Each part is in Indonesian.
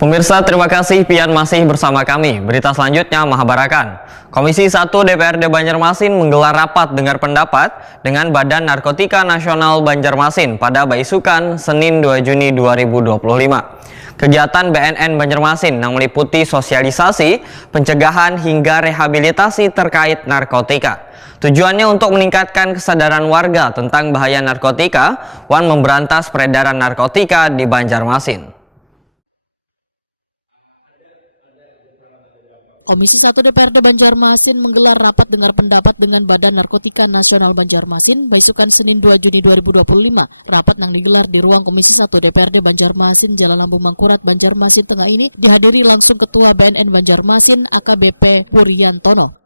Pemirsa, terima kasih pian masih bersama kami. Berita selanjutnya Mahabarakan. Komisi 1 DPRD Banjarmasin menggelar rapat dengar pendapat dengan Badan Narkotika Nasional Banjarmasin pada Baisukan Senin 2 Juni 2025. Kegiatan BNN Banjarmasin yang meliputi sosialisasi, pencegahan hingga rehabilitasi terkait narkotika. Tujuannya untuk meningkatkan kesadaran warga tentang bahaya narkotika dan memberantas peredaran narkotika di Banjarmasin. Komisi 1 DPRD Banjarmasin menggelar rapat dengar pendapat dengan Badan Narkotika Nasional Banjarmasin Baisukan Senin 2 Juni 2025. Rapat yang digelar di ruang Komisi 1 DPRD Banjarmasin Jalan Lambung Mangkurat, Banjarmasin Tengah ini dihadiri langsung Ketua BNN Banjarmasin AKBP Wuryantono.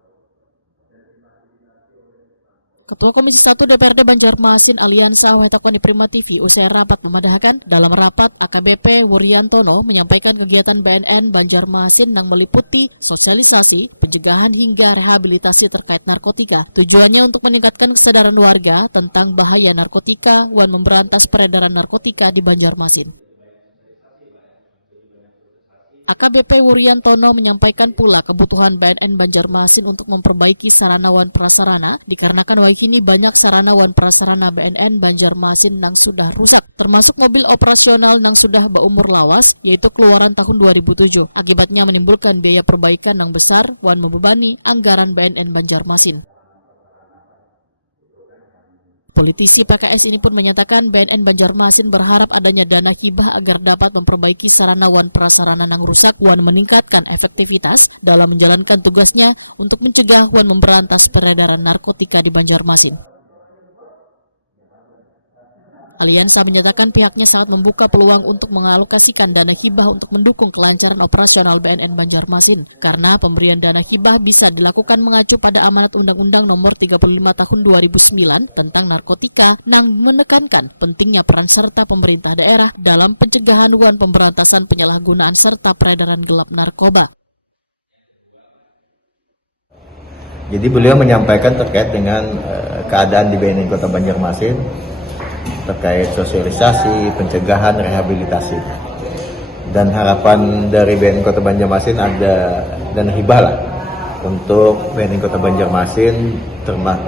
Ketua Komisi 1 DPRD Banjarmasin Aliansa Wetakoni Prima TV usai rapat memadahkan. Dalam rapat, AKBP Wuryantono menyampaikan kegiatan BNN Banjarmasin yang meliputi sosialisasi, pencegahan hingga rehabilitasi terkait narkotika. Tujuannya untuk meningkatkan kesadaran warga tentang bahaya narkotika dan memberantas peredaran narkotika di Banjarmasin. AKBP Wuryantono menyampaikan pula kebutuhan BNN Banjarmasin untuk memperbaiki sarana wan prasarana dikarenakan kini banyak sarana wan prasarana BNN Banjarmasin yang sudah rusak, termasuk mobil operasional yang sudah berumur lawas yaitu keluaran tahun 2007. Akibatnya menimbulkan biaya perbaikan yang besar wan membebani anggaran BNN Banjarmasin. Politisi PKS ini pun menyatakan BNN Banjarmasin berharap adanya dana hibah agar dapat memperbaiki sarana wan prasarana yang rusak wan meningkatkan efektivitas dalam menjalankan tugasnya untuk mencegah wan memberantas peredaran narkotika di Banjarmasin. Aliansa menyatakan pihaknya sangat membuka peluang untuk mengalokasikan dana hibah untuk mendukung kelancaran operasional BNN Banjarmasin, karena pemberian dana hibah bisa dilakukan mengacu pada amanat Undang-Undang Nomor 35 Tahun 2009 tentang narkotika yang menekankan pentingnya peran serta pemerintah daerah dalam pencegahan dan pemberantasan penyalahgunaan serta peredaran gelap narkoba. Jadi beliau menyampaikan terkait dengan keadaan di BNN Kota Banjarmasin, terkait sosialisasi, pencegahan, rehabilitasi. Dan harapan dari BNN Kota Banjarmasin ada dana hibah lah untuk BNN Kota Banjarmasin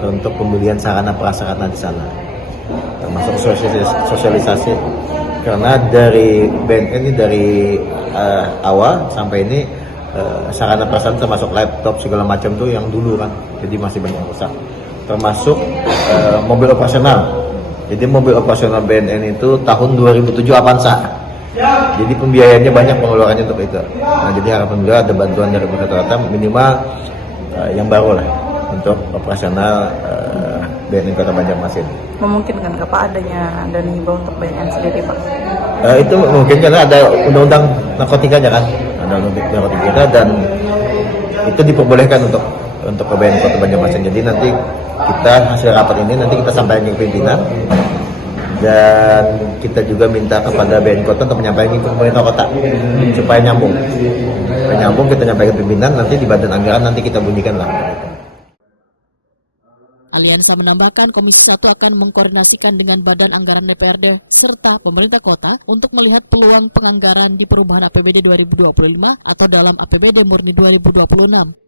untuk pembelian sarana prasarana di sana, termasuk sosialisasi. Karena dari BNN ini dari awal sampai ini sarana prasarana termasuk laptop segala macam tuh yang dulu kan, jadi masih banyak rusak. Termasuk mobil operasional. Jadi mobil operasional BNN itu tahun 2007 Avanza. Jadi pembiayaannya banyak, pengeluarannya untuk itu. Nah, jadi harapan beliau ada bantuan dari pemerintah minimal yang baru lah untuk operasional BNN Kota Banjarmasin. Memungkinkan apa adanya dana hibah untuk BNN sendiri, Pak? Itu mungkin karena ada undang-undang narkotikanya kan, ada undang-undang narkotika dan itu diperbolehkan untuk ke BNN Kota Banjarmasin. Jadi nanti kita hasil rapat ini nanti kita sampaikan ke pimpinan dan kita juga minta kepada BNN Kota untuk menyampaikan ke pemerintah kota supaya nyambung. Kita nyampaikan ke pimpinan, nanti di badan anggaran nanti kita bunyikan lah. Aliansa menambahkan Komisi 1 akan mengkoordinasikan dengan Badan Anggaran DPRD serta pemerintah kota untuk melihat peluang penganggaran di perubahan APBD 2025 atau dalam APBD murni 2026.